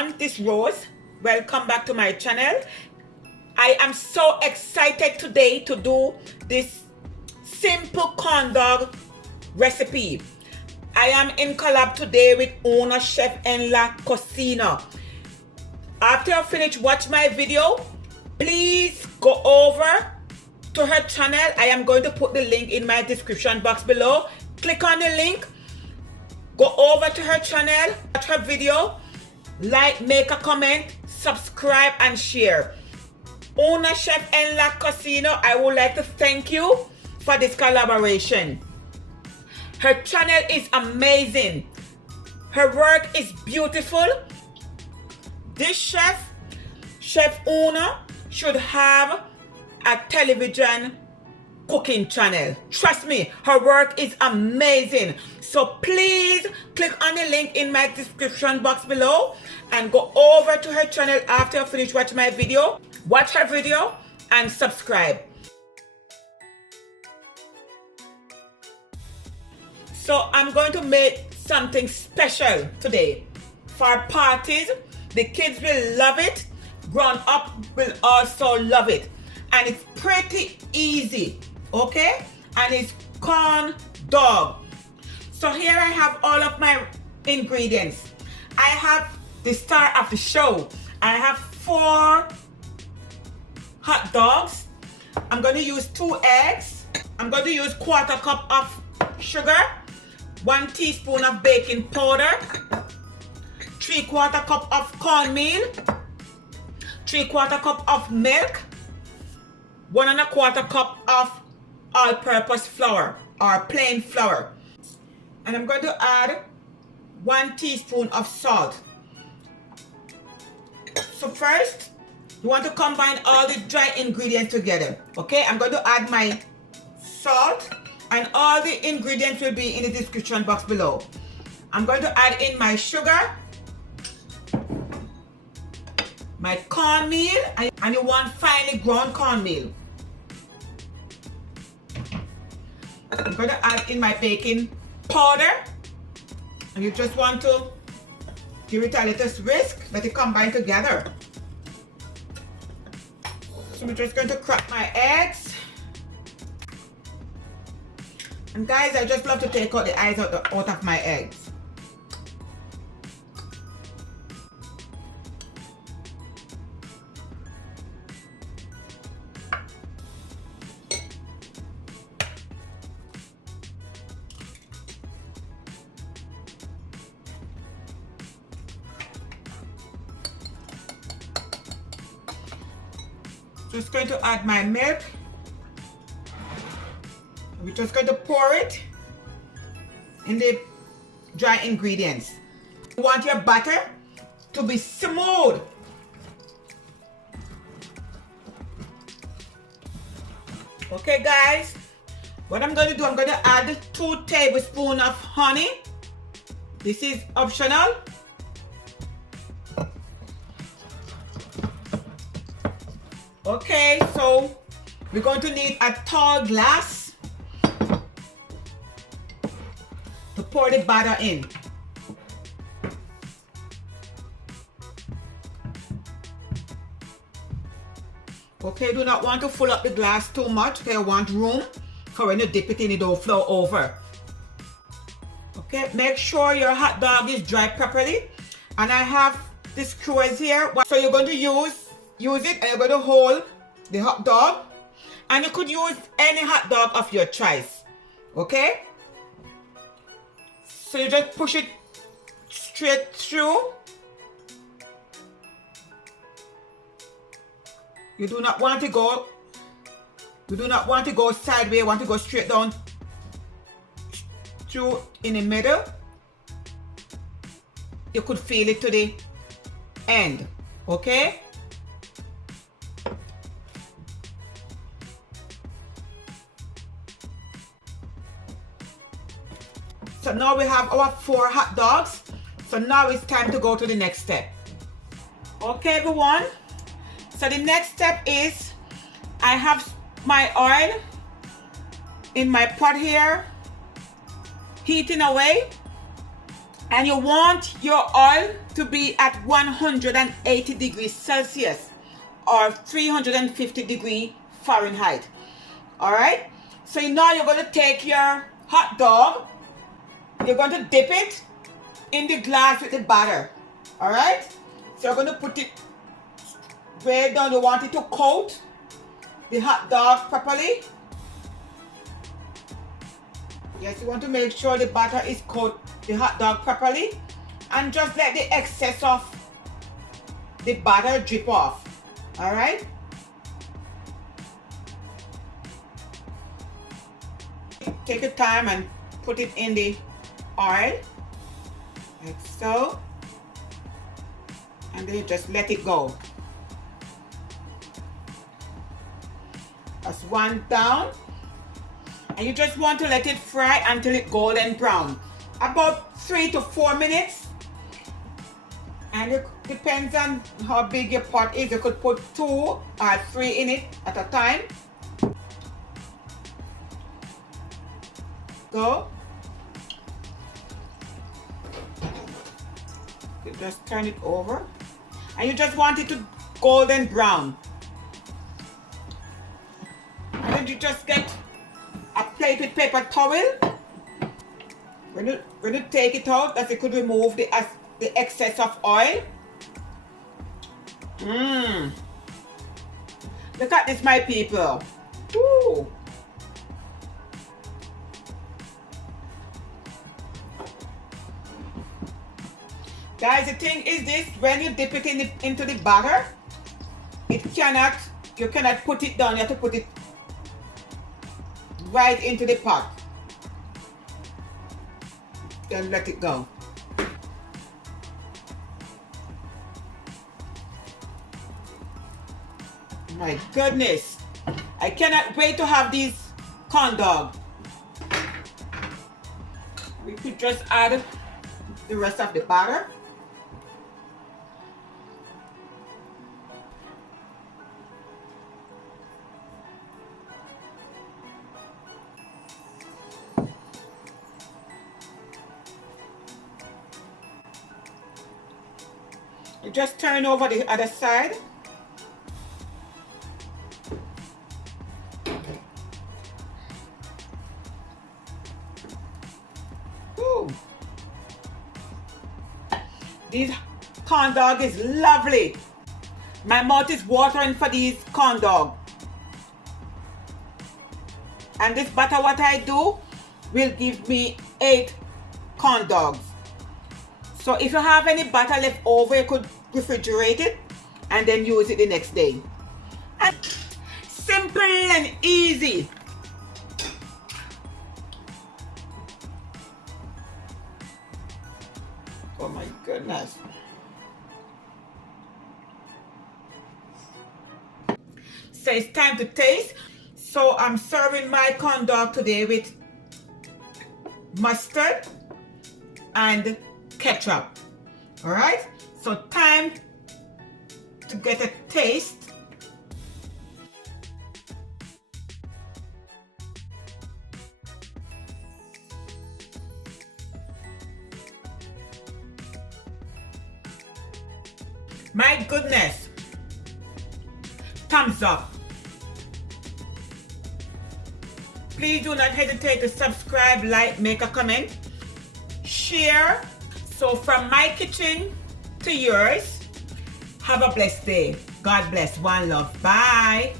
everyone, this is Rose. Welcome back to my channel. I am so excited today to do this simple corn dog recipe. I am in collab today with owner chef en la cocina. After you finish watch my video, please go over to her channel. I am going to put the link in my description box below. Click on the link, go over to her channel, watch her video, like, make a comment, subscribe and share. Owner chef en la cocina, I would like to thank you for this collaboration. Her channel is amazing. Her work is beautiful. This chef owner should have a television cooking channel. Trust me, her work is amazing. So please click on the link in my description box below and go over to her channel after you finish watching my video. Watch her video and subscribe. So I'm going to make something special today for parties. The kids will love it. Grown up will also love it. And it's pretty easy, okay? And it's corn dog. So here I have all of my ingredients. I have the star of the show. I have 4 hot dogs. I'm going to use 2 eggs. I'm going to use 1/4 cup of sugar, 1 teaspoon of baking powder, 3/4 cup of cornmeal, 3/4 cup of milk, 1 1/4 cup of all-purpose flour or plain flour. And I'm going to add 1 teaspoon of salt. So first, you want to combine all the dry ingredients together. Okay, I'm going to add my salt and all the ingredients will be in the description box below. I'm going to add in my sugar, my cornmeal, and you want finely ground cornmeal. I'm going to add in my baking powder, and you just want to give it a little whisk, let it combine together. So I'm just going to crack my eggs. And guys, I just love to take out the eyes out of my eggs. Just going to add my milk. We're just going to pour it in the dry ingredients. You want your butter to be smooth. Okay guys, what I'm going to do, I'm going to add 2 tablespoons of honey. This is optional. Okay, so we're going to need a tall glass to pour the batter in. Okay, do not want to fill up the glass too much. Okay, I want room for when you dip it in, it don't flow over. Okay, make sure your hot dog is dry properly. And I have the skewers here. So you're going to use it and you're going to hold the hot dog, and you could use any hot dog of your choice. Okay, so you just push it straight through. You do not want to go sideways. You want to go straight down through in the middle. You could feel it to the end. Okay, so now we have our 4 hot dogs. So now it's time to go to the next step. Okay everyone, so the next step is I have my oil in my pot here heating away. And you want your oil to be at 180 degrees Celsius or 350 degrees Fahrenheit. All right. So now you're going to take your hot dog. You're going to dip it in the glass with the batter. All right. So you're going to put it way down. You want it to coat the hot dog properly. Yes, you want to make sure the batter is coat the hot dog properly, and just let the excess of the batter drip off. All right. Take your time and put it in the oil, like so, and then you just let it go. That's one down, and you just want to let it fry until it's golden brown, about 3 to 4 minutes. And it depends on how big your pot is. You could put 2 or 3 in it at a time. Go. You just turn it over, and you just want it to golden brown. And then you just get a plate with paper towel. When you take it out, that you could remove the excess of oil. Look at this, my people. Woo. Guys, the thing is this: when you dip it into the batter, you cannot put it down. You have to put it right into the pot. Then let it go. My goodness, I cannot wait to have these corn dogs. We could just add the rest of the batter. You just turn over the other side. Ooh. These corn dog is lovely. My mouth is watering for these corn dog. And this butter, what I do, will give me 8 corn dogs. So if you have any butter left over, you could refrigerate it and then use it the next day. And simple and easy. Oh my goodness. So it's time to taste. So I'm serving my corn dog today with mustard and ketchup. All right, so time to get a taste. My goodness, thumbs up. Please do not hesitate to subscribe, like, make a comment, share. So from my kitchen to yours, have a blessed day. God bless. One love. Bye.